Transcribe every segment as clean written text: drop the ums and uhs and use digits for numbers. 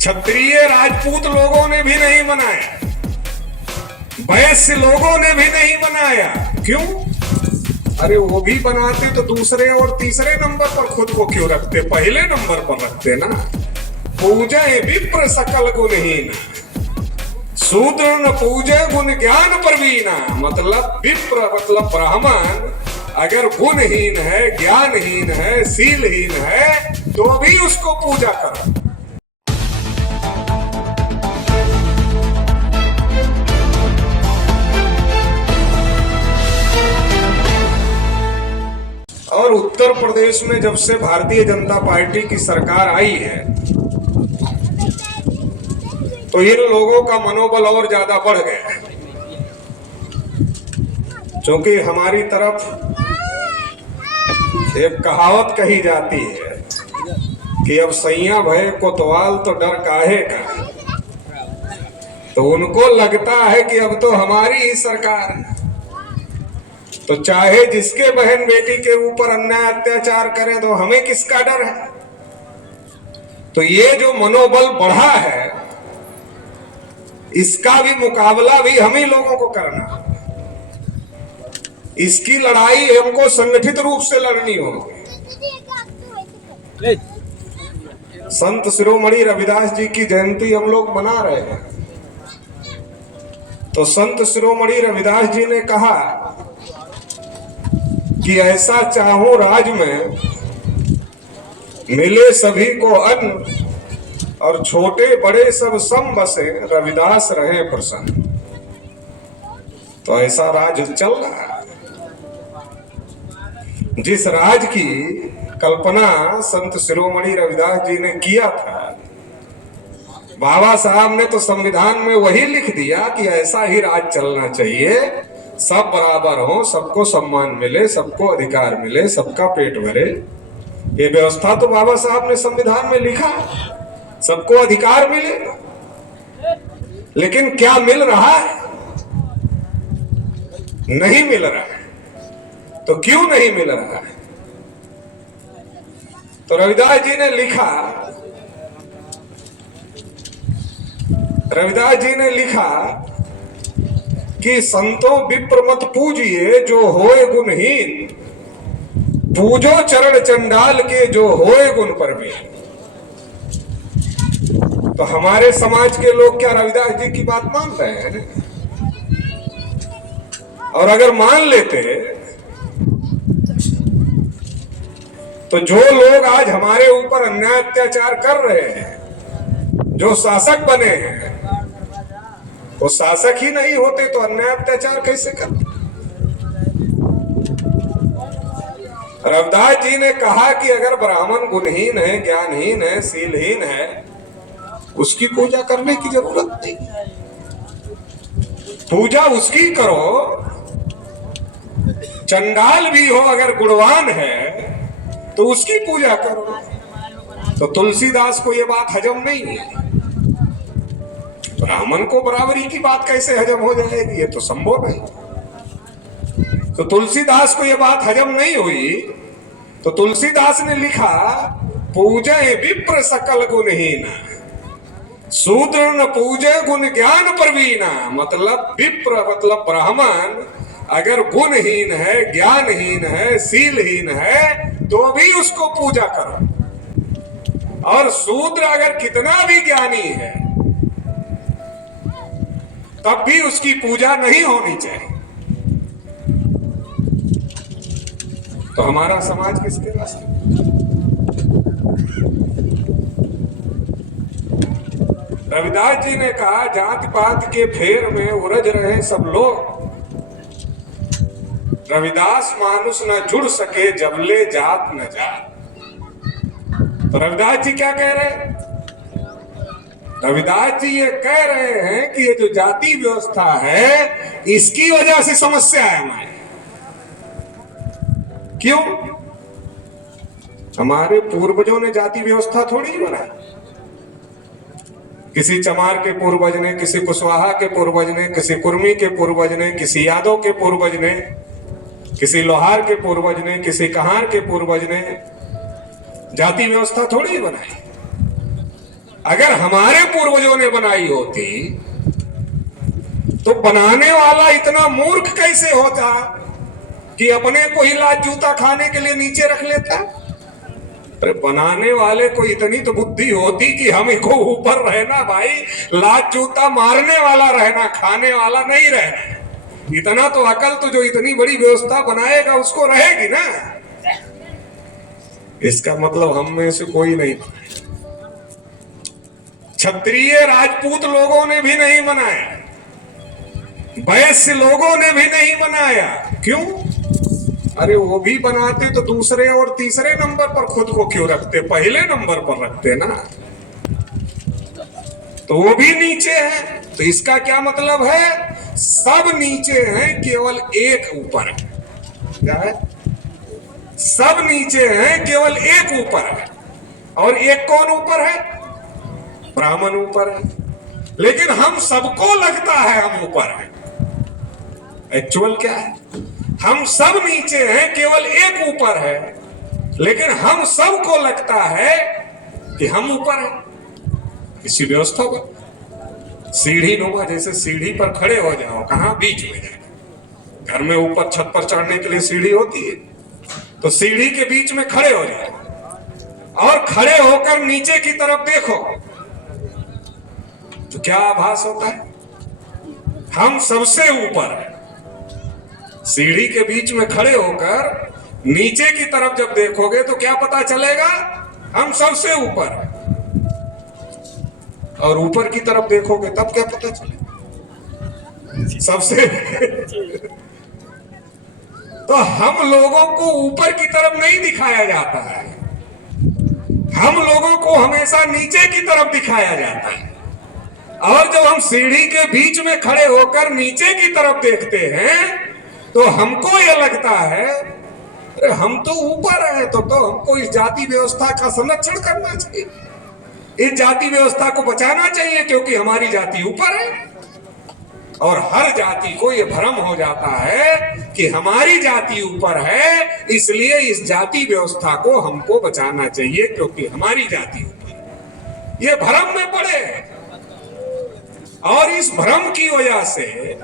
क्षत्रिय राजपूत लोगों ने भी नहीं बनाया, वैश्य लोगों ने भी नहीं बनाया। क्यों? अरे वो भी बनाते तो दूसरे और तीसरे नंबर पर खुद को क्यों रखते, पहले नंबर पर रखते ना। पूजा विप्र सकल गुणहीन, शूद्र न पूजे गुण ज्ञान प्रवीणा। मतलब विप्र मतलब ब्राह्मण अगर गुणहीन है, ज्ञानहीन है, शीलहीन है, तो भी उसको पूजा करो। और उत्तर प्रदेश में जब से भारतीय जनता पार्टी की सरकार आई है, तो इन लोगों का मनोबल और ज्यादा बढ़ गया है। क्योंकि हमारी तरफ एक कहावत कही जाती है कि अब सैया भय कोतवाल तो डर काहे का। तो उनको लगता है कि अब तो हमारी ही सरकार है, तो चाहे जिसके बहन बेटी के ऊपर अन्याय अत्याचार करें तो हमें किसका डर है। तो ये जो मनोबल बढ़ा है, इसका भी मुकाबला भी हम ही लोगों को करना है। इसकी लड़ाई हमको संगठित रूप से लड़नी होगी। संत शिरोमणि रविदास जी की जयंती हम लोग मना रहे हैं, तो संत शिरोमणि रविदास जी ने कहा कि ऐसा चाहूं राज में मिले सभी को अन्न, और छोटे बड़े सब सम बसे, रविदास रहे प्रसन्न। तो ऐसा राज चल रहा है। जिस राज की कल्पना संत शिरोमणि रविदास जी ने किया था, बाबा साहब ने तो संविधान में वही लिख दिया कि ऐसा ही राज चलना चाहिए, सब बराबर हो, सबको सम्मान मिले, सबको अधिकार मिले, सबका पेट भरे। ये व्यवस्था तो बाबा साहब ने संविधान में लिखा, सबको अधिकार मिले। लेकिन क्या मिल रहा है? नहीं मिल रहा है। तो क्यों नहीं मिल रहा है? तो रविदास जी ने लिखा कि संतों विप्र मत पूजिए जो होए गुणहीन, पूजो चरण चंडाल के जो होए गुण प्रवीण। तो हमारे समाज के लोग क्या रविदास जी की बात मान रहे हैं? और अगर मान लेते तो जो लोग आज हमारे ऊपर अन्याय अत्याचार कर रहे हैं, जो शासक बने हैं, वो शासक ही नहीं होते तो अन्याय अत्याचार कैसे करते? रविदास जी ने कहा कि अगर ब्राह्मण गुणहीन है, ज्ञानहीन है, शीलहीन है, उसकी पूजा करने की जरूरत नहीं। पूजा उसकी करो, चंडाल भी हो अगर गुणवान है तो उसकी पूजा करो। तो तुलसीदास को यह बात हजम नहीं है। ब्राह्मण को बराबरी की बात कैसे हजम हो जाएगी? ये तो संभव नहीं। तो तुलसीदास को यह बात हजम नहीं हुई, तो तुलसीदास ने लिखा पूजे विप्र सकल गुणहीन, शूद्र न पूजे गुण ज्ञान प्रवीणा। मतलब विप्र मतलब ब्राह्मण अगर गुणहीन है, ज्ञानहीन है, शीलहीन है, तो भी उसको पूजा करो। और शूद्र अगर कितना भी ज्ञानी है, तब भी उसकी पूजा नहीं होनी चाहिए। तो हमारा समाज किसके रास्ते? रविदास जी ने कहा जाति पात के फेर में उलझ रहे सब लोग, रविदास मानुष न जुड़ सके जबले जात न जात। तो रविदास जी क्या कह रहे हैं? रविदास जी ये कह रहे हैं कि ये जो जाति व्यवस्था है, इसकी वजह से समस्या है हमारे। क्यों? हमारे पूर्वजों ने जाति व्यवस्था थोड़ी बनाई। किसी चमार के पूर्वज ने, किसी कुशवाहा के पूर्वज ने, किसी कुर्मी के पूर्वज ने, किसी यादव के पूर्वज ने, किसी लोहार के पूर्वज ने, किसी कहार के पूर्वज ने जाति व्यवस्था थोड़ी बनाई। अगर हमारे पूर्वजों ने बनाई होती तो बनाने वाला इतना मूर्ख कैसे होता कि अपने को ही लात जूता खाने के लिए नीचे रख लेता। अरे बनाने वाले को इतनी तो बुद्धि होती कि हम को ऊपर रहना भाई, लात जूता मारने वाला रहना, खाने वाला नहीं रहना। इतना तो अकल तो जो इतनी बड़ी व्यवस्था बनाएगा उसको रहेगी ना। इसका मतलब हम में से कोई नहीं बनाया। क्षत्रिय राजपूत लोगों ने भी नहीं बनाया, वैश्य लोगों ने भी नहीं बनाया। क्यों? अरे वो भी बनाते तो दूसरे और तीसरे नंबर पर खुद को क्यों रखते, पहले नंबर पर रखते ना। तो वो भी नीचे है, तो इसका क्या मतलब है? सब नीचे हैं, केवल एक ऊपर है। क्या है? सब नीचे हैं, केवल एक ऊपर है। और एक कौन ऊपर है? ब्राह्मण ऊपर है। लेकिन हम सबको लगता है हम ऊपर हैं। एक्चुअल क्या है? हम सब नीचे हैं, केवल एक ऊपर है, लेकिन हम सबको लगता है कि हम ऊपर हैं। इसी व्यवस्था पर सीढ़ी नुमा, जैसे सीढ़ी पर खड़े हो जाओ, कहां? बीच में जाए। घर में ऊपर छत पर चढ़ने के लिए सीढ़ी होती है, तो सीढ़ी के बीच में खड़े हो जाओ और खड़े होकर नीचे की तरफ देखो तो क्या आभास होता है? हम सबसे ऊपर हैं। सीढ़ी के बीच में खड़े होकर नीचे की तरफ जब देखोगे तो क्या पता चलेगा? हम सबसे ऊपर हैं। और ऊपर की तरफ देखोगे तब क्या पता चलेगा? सबसे तो हम लोगों को ऊपर की तरफ नहीं दिखाया जाता है, हम लोगों को हमेशा नीचे की तरफ दिखाया जाता है। और जब हम सीढ़ी के बीच में खड़े होकर नीचे की तरफ देखते हैं तो हमको यह लगता है अरे हम तो ऊपर हैं, तो हमको इस जाति व्यवस्था का संरक्षण करना चाहिए, इस जाति व्यवस्था को बचाना चाहिए, क्योंकि हमारी जाति ऊपर है। और हर जाति को यह भ्रम हो जाता है कि हमारी जाति ऊपर है, इसलिए इस जाति व्यवस्था को हमको बचाना चाहिए क्योंकि हमारी जाति ऊपर है। ये भ्रम में पड़े और इस भ्रम की वजह से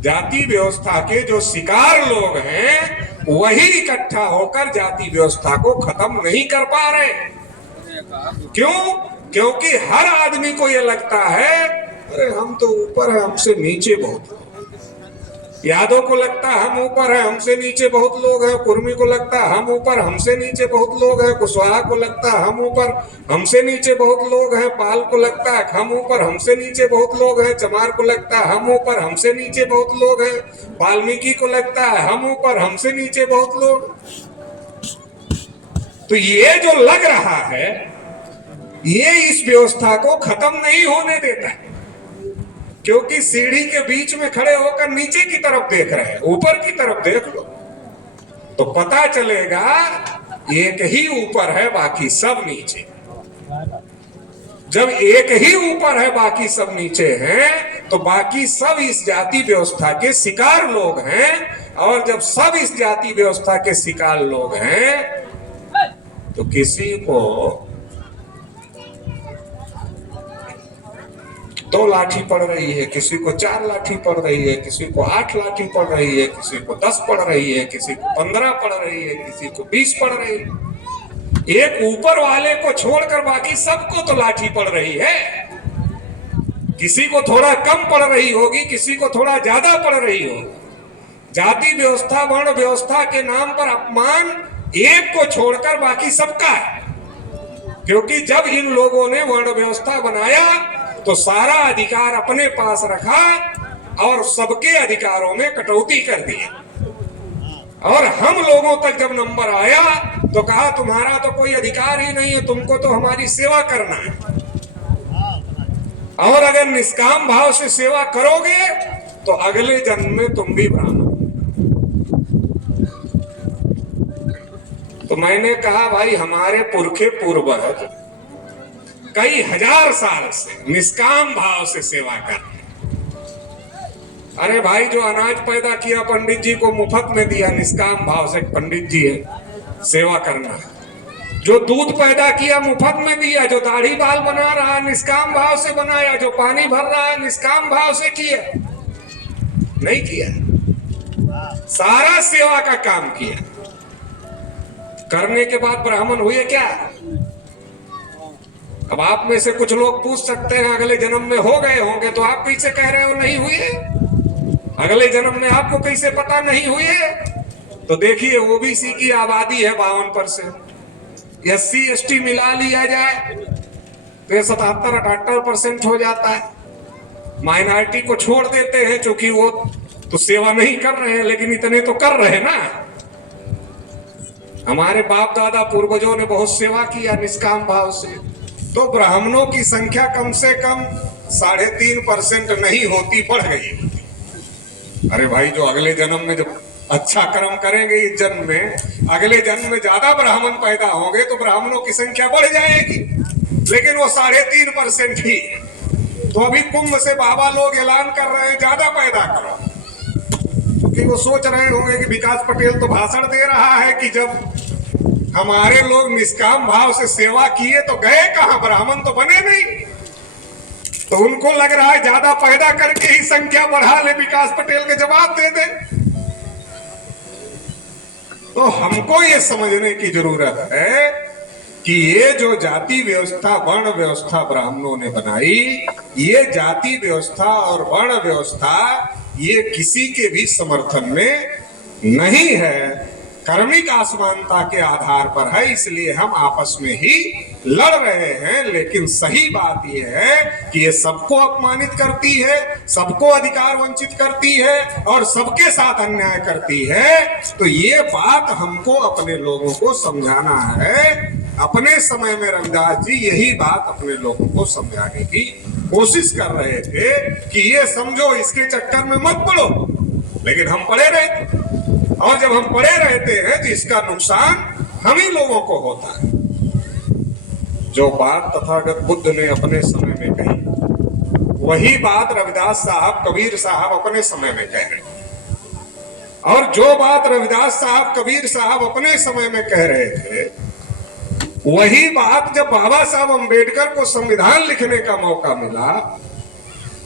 जाति व्यवस्था के जो शिकार लोग हैं वही इकट्ठा होकर जाति व्यवस्था को खत्म नहीं कर पा रहे। क्यों? क्योंकि हर आदमी को यह लगता है अरे हम तो ऊपर है, हमसे नीचे बहुत लोग। यादव को लगता है हम ऊपर है, हमसे नीचे बहुत लोग हैं। कुर्मी को लगता है हम ऊपर, हमसे नीचे बहुत लोग हैं। कुशवाहा को लगता है हम ऊपर, हमसे नीचे बहुत लोग हैं। पाल को लगता है हम ऊपर, हमसे नीचे बहुत लोग हैं। चमार को लगता है हम ऊपर, हमसे नीचे बहुत लोग हैं। वाल्मीकि को लगता है हम ऊपर, हमसे नीचे बहुत लोग। तो ये जो लग रहा है ये इस व्यवस्था को खत्म नहीं होने देता है, क्योंकि सीढ़ी के बीच में खड़े होकर नीचे की तरफ देख रहे हैं। ऊपर की तरफ देख लो तो पता चलेगा एक ही ऊपर है, बाकी सब नीचे। जब एक ही ऊपर है बाकी सब नीचे हैं तो बाकी सब इस जाति व्यवस्था के शिकार लोग हैं। और जब सब इस जाति व्यवस्था के शिकार लोग हैं तो किसी को 2 लाठी पड़ रही है, किसी को 4 लाठी पड़ रही है, किसी को 8 लाठी पड़ रही है, किसी को 10 पड़ रही है, किसी को 15 पड़ रही है, किसी को 20 पड़ रही है। एक ऊपर वाले को छोड़कर बाकी सबको तो लाठी पड़ रही है। किसी को थोड़ा कम पड़ रही होगी, किसी को थोड़ा ज्यादा पड़ रही होगी। जाति व्यवस्था वर्ण व्यवस्था के नाम पर अपमान एक को छोड़कर बाकी सबका है, क्योंकि जब इन लोगों ने वर्ण व्यवस्था बनाया तो सारा अधिकार अपने पास रखा और सबके अधिकारों में कटौती कर दी। और हम लोगों तक जब नंबर आया तो कहा तुम्हारा तो कोई अधिकार ही नहीं है, तुमको तो हमारी सेवा करना है। और अगर निष्काम भाव से सेवा करोगे तो अगले जन्म में तुम भी ब्राह्मण। तो मैंने कहा भाई हमारे पुरखे पूर्वज कई हजार साल से निष्काम भाव से सेवा कर रहे। अरे भाई जो अनाज पैदा किया पंडित जी को मुफ्त में दिया, निष्काम भाव से पंडित जी है सेवा करना। जो दूध पैदा किया मुफ्त में दिया, जो दाढ़ी बाल बना रहा निष्काम भाव से बनाया, जो पानी भर रहा है निष्काम भाव से किया, नहीं किया, सारा सेवा का काम किया। करने के बाद ब्राह्मण हुए क्या? अब आप में से कुछ लोग पूछ सकते हैं अगले जन्म में हो गए होंगे, तो आप कैसे कह रहे हो नहीं हुए? अगले जन्म में आपको कैसे पता नहीं हुए? तो देखिए ओबीसी की आबादी है 52%, SC ST मिला लिया जाए तो 77-78% हो जाता है। माइनॉरिटी को छोड़ देते हैं क्योंकि वो तो सेवा नहीं कर रहे हैं, लेकिन इतने तो कर रहे हैं ना। हमारे बाप दादा पूर्वजों ने बहुत सेवा किया निष्काम भाव से। तो ब्राह्मणों की संख्या कम से कम 3.5% नहीं होती, बढ़ गई। अरे भाई, जो अगले जन्म में जब अच्छा कर्म करेंगे इस जन्म में, अगले जन्म में ज्यादा ब्राह्मण पैदा होंगे तो ब्राह्मणों की संख्या बढ़ जाएगी, लेकिन वो 3.5% ही। तो अभी कुंभ से बाबा लोग ऐलान कर रहे हैं ज्यादा पैदा करो, क्योंकि वो सोच रहे होंगे कि विकास पटेल तो भाषण दे रहा है कि जब हमारे लोग निष्काम भाव से सेवा किए तो गए कहां, ब्राह्मण तो बने नहीं। तो उनको लग रहा है ज्यादा पैदा करके ही संख्या बढ़ा ले, विकास पटेल के जवाब दे दे। तो हमको ये समझने की जरूरत है कि ये जो जाति व्यवस्था, वर्ण व्यवस्था ब्राह्मणों ने बनाई, ये जाति व्यवस्था और वर्ण व्यवस्था ये किसी के भी समर्थन में नहीं है, कर्मिक असमानता के आधार पर है। इसलिए हम आपस में ही लड़ रहे हैं। लेकिन सही बात यह है कि ये सबको अपमानित करती है, सबको अधिकार वंचित करती है और सबके साथ अन्याय करती है। तो ये बात हमको अपने लोगों को समझाना है। अपने समय में रविदास जी यही बात अपने लोगों को समझाने की कोशिश कर रहे थे कि ये समझो, इसके चक्कर में मत पड़ो। लेकिन हम पड़े रहे, और जब हम पड़े रहते हैं तो इसका नुकसान हम ही लोगों को होता है। जो बात तथागत बुद्ध ने अपने समय में कही, वही बात रविदास साहब, कबीर साहब अपने समय में कह रहे हैं। और जो बात रविदास साहब, कबीर साहब अपने समय में कह रहे थे, वही बात जब बाबा साहब अम्बेडकर को संविधान लिखने का मौका मिला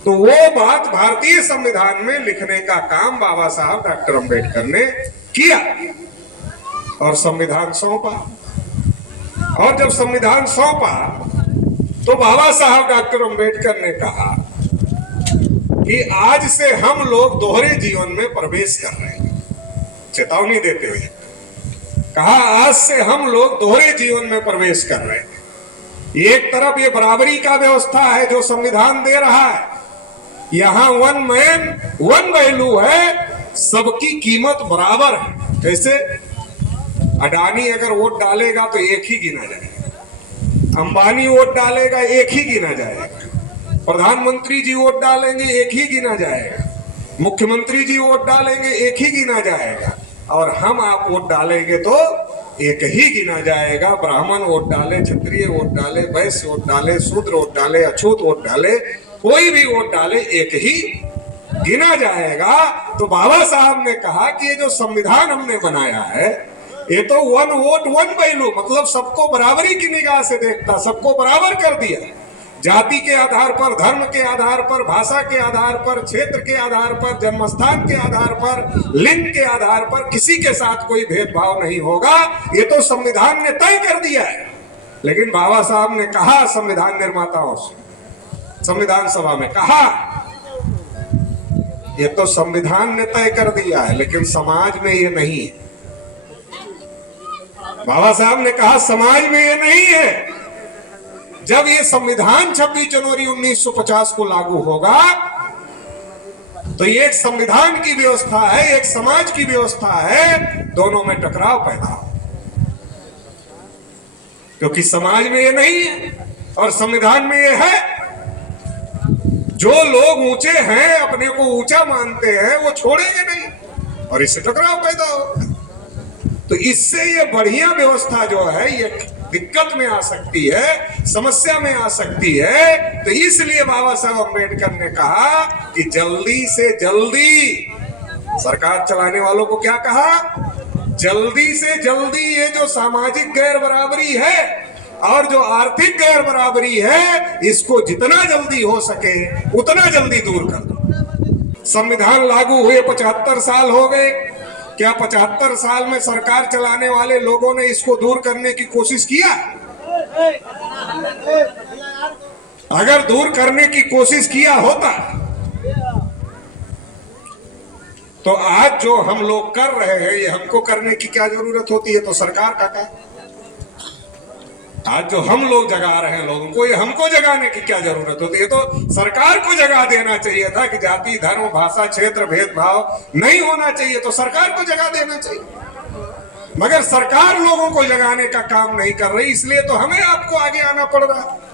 तो वो बात भारतीय संविधान में लिखने का काम बाबा साहब डॉक्टर अम्बेडकर ने किया और संविधान सौंपा। और जब संविधान सौंपा तो बाबा साहब डॉक्टर अम्बेडकर ने कहा कि आज से हम लोग दोहरे जीवन में प्रवेश कर रहे हैं। चेतावनी देते हुए कहा, आज से हम लोग दोहरे जीवन में प्रवेश कर रहे हैं। एक तरफ ये बराबरी का व्यवस्था है जो संविधान दे रहा है, यहां वन मैन वन वैल्यू है, सबकी कीमत बराबर है। जैसे अडानी अगर वोट डालेगा तो एक ही गिना जाएगा, अंबानी वोट डालेगा एक ही गिना जाएगा, प्रधानमंत्री जी वोट डालेंगे एक ही गिना जाएगा, मुख्यमंत्री जी वोट डालेंगे एक ही गिना जाएगा, और हम आप वोट डालेंगे तो एक ही गिना जाएगा। ब्राह्मण वोट डाले, क्षत्रिय वोट डाले, वैश्य वोट डाले, शूद्र वोट डाले, अछूत वोट डाले, कोई भी वोट डाले एक ही गिना जाएगा। तो बाबा साहब ने कहा कि ये जो संविधान हमने बनाया है ये तो वन वोट वन वैल्यू, मतलब सबको बराबरी की निगाह से देखता, सबको बराबर कर दिया। जाति के आधार पर, धर्म के आधार पर, भाषा के आधार पर, क्षेत्र के आधार पर, जन्मस्थान के आधार पर, लिंग के आधार पर किसी के साथ कोई भेदभाव नहीं होगा। ये तो संविधान ने तय कर दिया है। लेकिन बाबा साहब ने कहा संविधान निर्माताओं से, संविधान सभा में कहा, ये तो संविधान ने तय कर दिया है लेकिन समाज में ये नहीं है। बाबा साहब ने कहा समाज में ये नहीं है। जब ये संविधान 26 जनवरी 1950 को लागू होगा तो ये एक संविधान की व्यवस्था है, एक समाज की व्यवस्था है, दोनों में टकराव पैदा हो, क्योंकि समाज में ये नहीं है और संविधान में ये है। जो लोग ऊंचे हैं, अपने को ऊंचा मानते हैं, वो छोड़ेंगे नहीं और इससे टकराव पैदा होगा। तो इससे ये बढ़िया व्यवस्था जो है ये दिक्कत में आ सकती है, समस्या में आ सकती है। तो इसलिए बाबा साहब अम्बेडकर ने कहा कि जल्दी से जल्दी, सरकार चलाने वालों को क्या कहा, जल्दी से जल्दी ये जो सामाजिक गैर बराबरी है और जो आर्थिक गैर बराबरी है, इसको जितना जल्दी हो सके उतना जल्दी दूर कर दो। संविधान लागू हुए 75 साल हो गए। क्या 75 साल में सरकार चलाने वाले लोगों ने इसको दूर करने की कोशिश किया? अगर दूर करने की कोशिश किया होता तो आज जो हम लोग कर रहे हैं, ये हमको करने की क्या जरूरत होती है? तो सरकार का क्या? आज जो हम लोग जगा रहे हैं लोगों को, ये हमको जगाने की क्या जरूरत होती है? तो सरकार को जगा देना चाहिए था कि जाति, धर्म, भाषा, क्षेत्र भेदभाव नहीं होना चाहिए, तो सरकार को जगा देना चाहिए। मगर सरकार लोगों को जगाने का काम नहीं कर रही, इसलिए तो हमें आपको आगे आना पड़ रहा है।